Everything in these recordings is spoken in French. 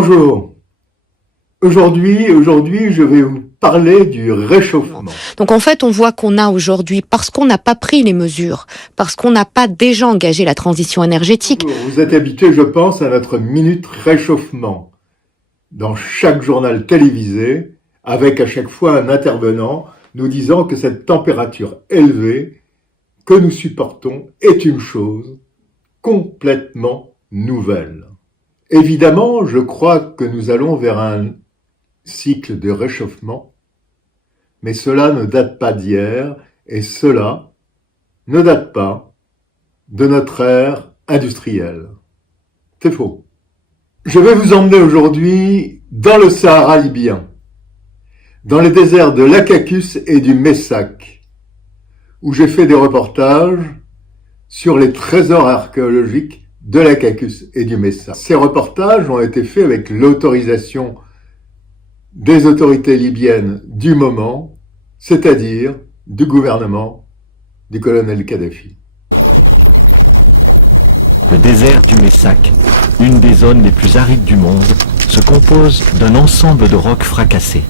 Bonjour. Aujourd'hui, je vais vous parler du réchauffement. Donc en fait, on voit qu'on a aujourd'hui, parce qu'on n'a pas pris les mesures, parce qu'on n'a pas déjà engagé la transition énergétique. Vous êtes habitués, je pense, à notre minute réchauffement. Dans chaque journal télévisé, avec à chaque fois un intervenant nous disant que cette température élevée que nous supportons est une chose complètement nouvelle. Évidemment, je crois que nous allons vers un cycle de réchauffement, mais cela ne date pas d'hier et cela ne date pas de notre ère industrielle. C'est faux. Je vais vous emmener aujourd'hui dans le Sahara libyen, dans les déserts de l'Akakus et du Messac, où j'ai fait des reportages sur les trésors archéologiques de l'Akakus et du Messac. Ces reportages ont été faits avec l'autorisation des autorités libyennes du moment, c'est-à-dire du gouvernement du colonel Kadhafi. Le désert du Messac, une des zones les plus arides du monde, se compose d'un ensemble de rocs fracassés.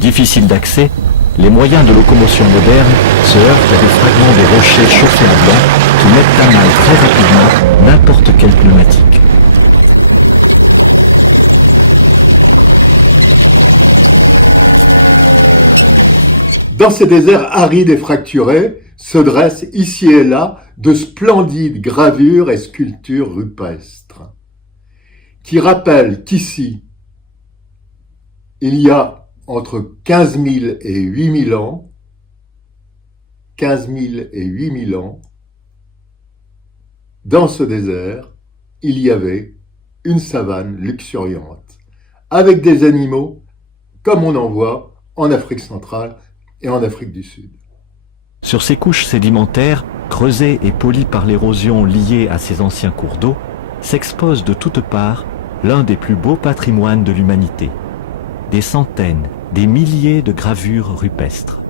Difficile d'accès, les moyens de locomotion modernes se heurtent à des fragments de rochers chauffés à blanc qui mettent à mal très rapidement n'importe quelle pneumatique. Dans ces déserts arides et fracturés se dressent ici et là de splendides gravures et sculptures rupestres qui rappellent qu'ici, il y a entre 15 000 et 8 000 ans, 15 000 et 8 000 ans, dans ce désert, il y avait une savane luxuriante, avec des animaux comme on en voit en Afrique centrale et en Afrique du Sud. Sur ces couches sédimentaires, creusées et polies par l'érosion liée à ces anciens cours d'eau, s'expose de toutes parts l'un des plus beaux patrimoines de l'humanité. Des centaines, des milliers de gravures rupestres.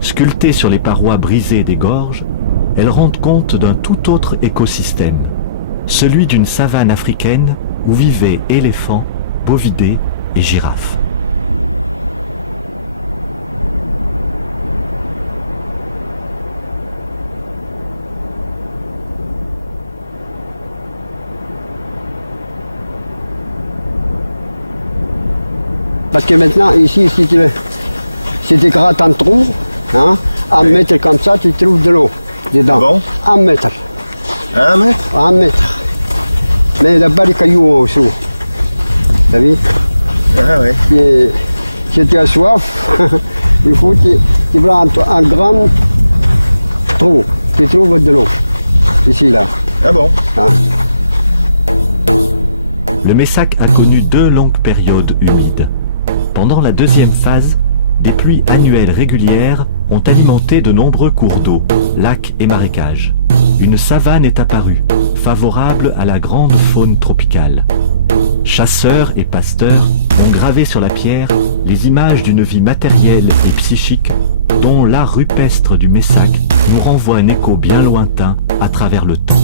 Sculptées sur les parois brisées des gorges, elles rendent compte d'un tout autre écosystème, celui d'une savane africaine où vivaient éléphants, bovidés et girafes. Parce que maintenant, ici, si tu grattes un trou, hein, un mètre comme ça, tu trouves de l'eau dedans. Bon. Un mètre. 1 mètre? 1 mètre. Mais il n'y a pas de cailloux au dessous. T'as vu? Ah ouais. Et si tu as soif, il faut que tu prends un grand trou. Tu trouves de l'eau. Ici, là. Ah bon? Hein. Le Messac a connu 2 longues périodes humides. Pendant la deuxième phase, des pluies annuelles régulières ont alimenté de nombreux cours d'eau, lacs et marécages. Une savane est apparue, favorable à la grande faune tropicale. Chasseurs et pasteurs ont gravé sur la pierre les images d'une vie matérielle et psychique dont l'art rupestre du Messac nous renvoie un écho bien lointain à travers le temps.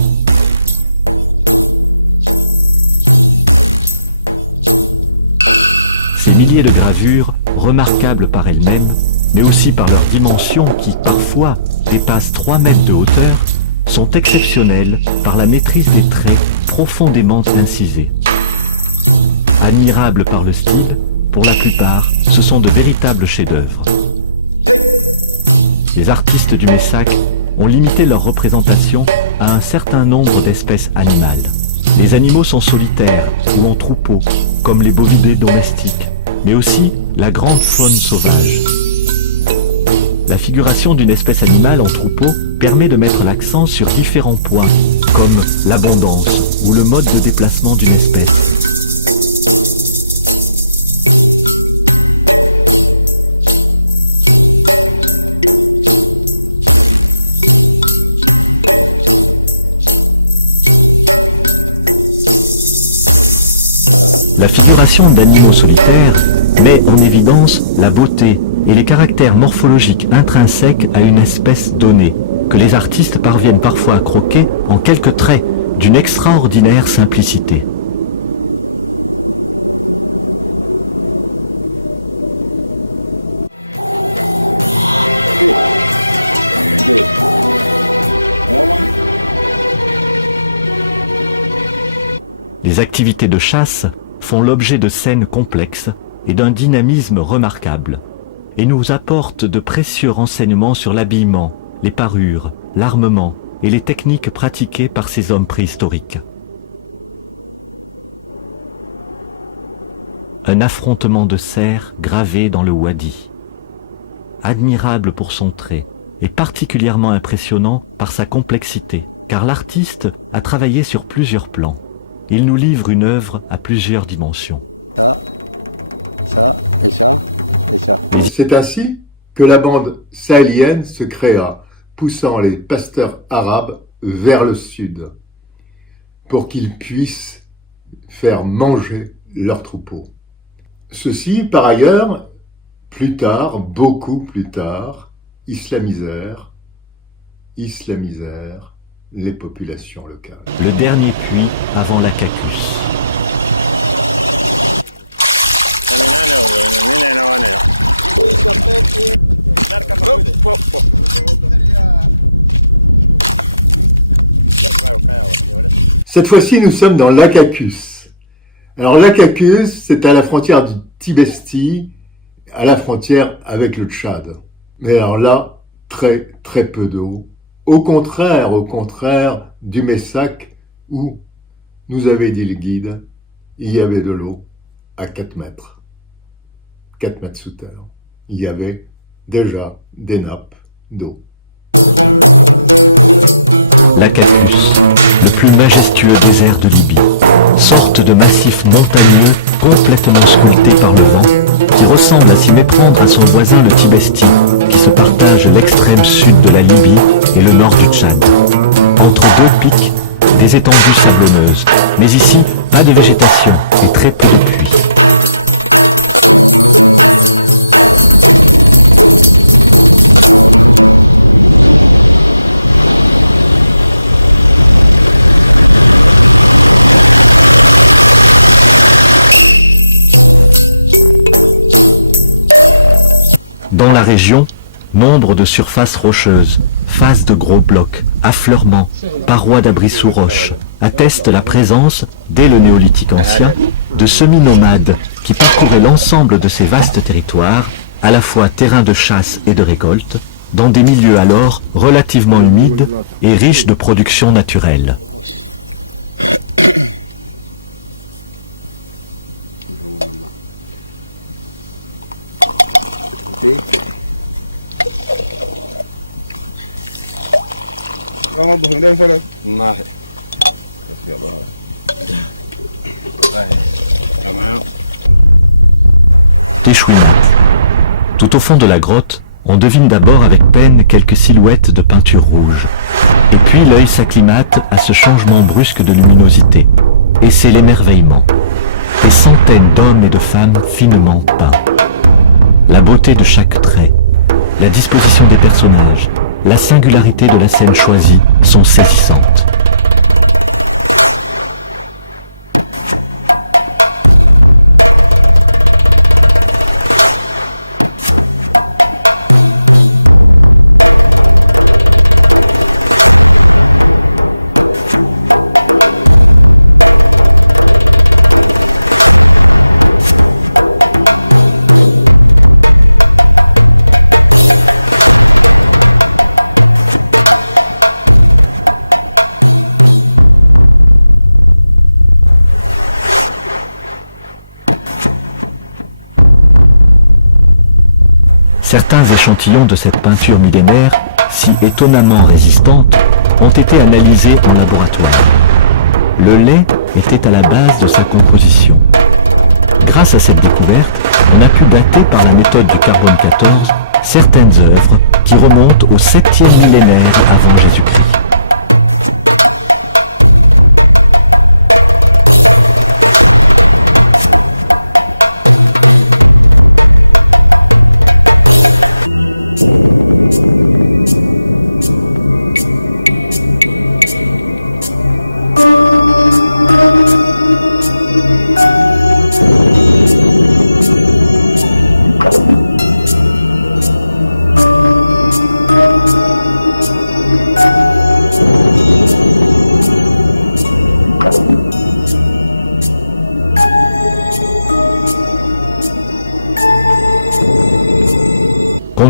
Ces milliers de gravures, remarquables par elles-mêmes, mais aussi par leurs dimensions qui, parfois, dépassent 3 mètres de hauteur, sont exceptionnelles par la maîtrise des traits profondément incisés. Admirables par le style, pour la plupart, ce sont de véritables chefs-d'œuvre. Les artistes du Messac ont limité leur représentation à un certain nombre d'espèces animales. Les animaux sont solitaires ou en troupeau, comme les bovidés domestiques, mais aussi la grande faune sauvage. La figuration d'une espèce animale en troupeau permet de mettre l'accent sur différents points, comme l'abondance ou le mode de déplacement d'une espèce. La figuration d'animaux solitaires met en évidence la beauté et les caractères morphologiques intrinsèques à une espèce donnée, que les artistes parviennent parfois à croquer en quelques traits d'une extraordinaire simplicité. Les activités de chasse font l'objet de scènes complexes et d'un dynamisme remarquable, et nous apportent de précieux renseignements sur l'habillement, les parures, l'armement et les techniques pratiquées par ces hommes préhistoriques. Un affrontement de cerfs gravé dans le wadi. Admirable pour son trait et particulièrement impressionnant par sa complexité, car l'artiste a travaillé sur plusieurs plans. Il nous livre une œuvre à plusieurs dimensions. Ça, et ça, et ça. C'est ainsi que la bande sahélienne se créa, poussant les pasteurs arabes vers le sud, pour qu'ils puissent faire manger leurs troupeaux. Ceux-ci, par ailleurs, plus tard, beaucoup plus tard, islamisèrent les populations locales. Le dernier puits avant la Cacus. Cette fois-ci, nous sommes dans l'Akakus. Alors l'Akakus, c'est à la frontière du Tibesti, à la frontière avec le Tchad. Mais alors là, très très peu d'eau. Au contraire du Messac où, nous avait dit le guide, il y avait de l'eau à 4 mètres. 4 mètres sous terre. Il y avait déjà des nappes d'eau. L'Akakus, le plus majestueux désert de Libye, sorte de massif montagneux complètement sculpté par le vent, qui ressemble à s'y méprendre à son voisin le Tibesti, qui se partage l'extrême sud de la Libye et le nord du Tchad. Entre deux pics, des étendues sablonneuses, mais ici, pas de végétation et très peu de pluie. Dans la région, nombre de surfaces rocheuses, faces de gros blocs, affleurements, parois d'abris sous roches, attestent la présence, dès le néolithique ancien, de semi-nomades qui parcouraient l'ensemble de ces vastes territoires, à la fois terrains de chasse et de récolte, dans des milieux alors relativement humides et riches de production naturelle. Téchouinat. Tout au fond de la grotte, on devine d'abord avec peine quelques silhouettes de peinture rouge. Et puis l'œil s'acclimate à ce changement brusque de luminosité. Et c'est l'émerveillement. Des centaines d'hommes et de femmes finement peints. La beauté de chaque trait, la disposition des personnages, la singularité de la scène choisie sont saisissantes. Certains échantillons de cette peinture millénaire, si étonnamment résistante, ont été analysés en laboratoire. Le lait était à la base de sa composition. Grâce à cette découverte, on a pu dater par la méthode du carbone 14 certaines œuvres qui remontent au 7e millénaire avant Jésus-Christ.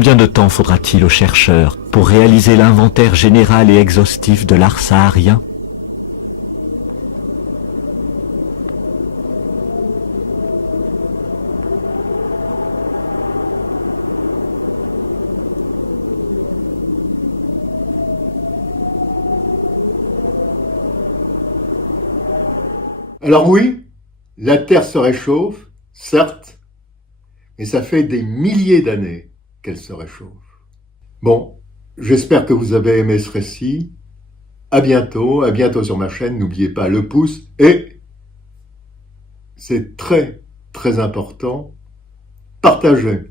Combien de temps faudra-t-il aux chercheurs pour réaliser l'inventaire général et exhaustif de l'art saharien? Alors oui, la Terre se réchauffe, certes, mais ça fait des milliers d'années qu'elle se réchauffe. Bon, j'espère que vous avez aimé ce récit. À bientôt sur ma chaîne. N'oubliez pas le pouce et, c'est très très important, partagez.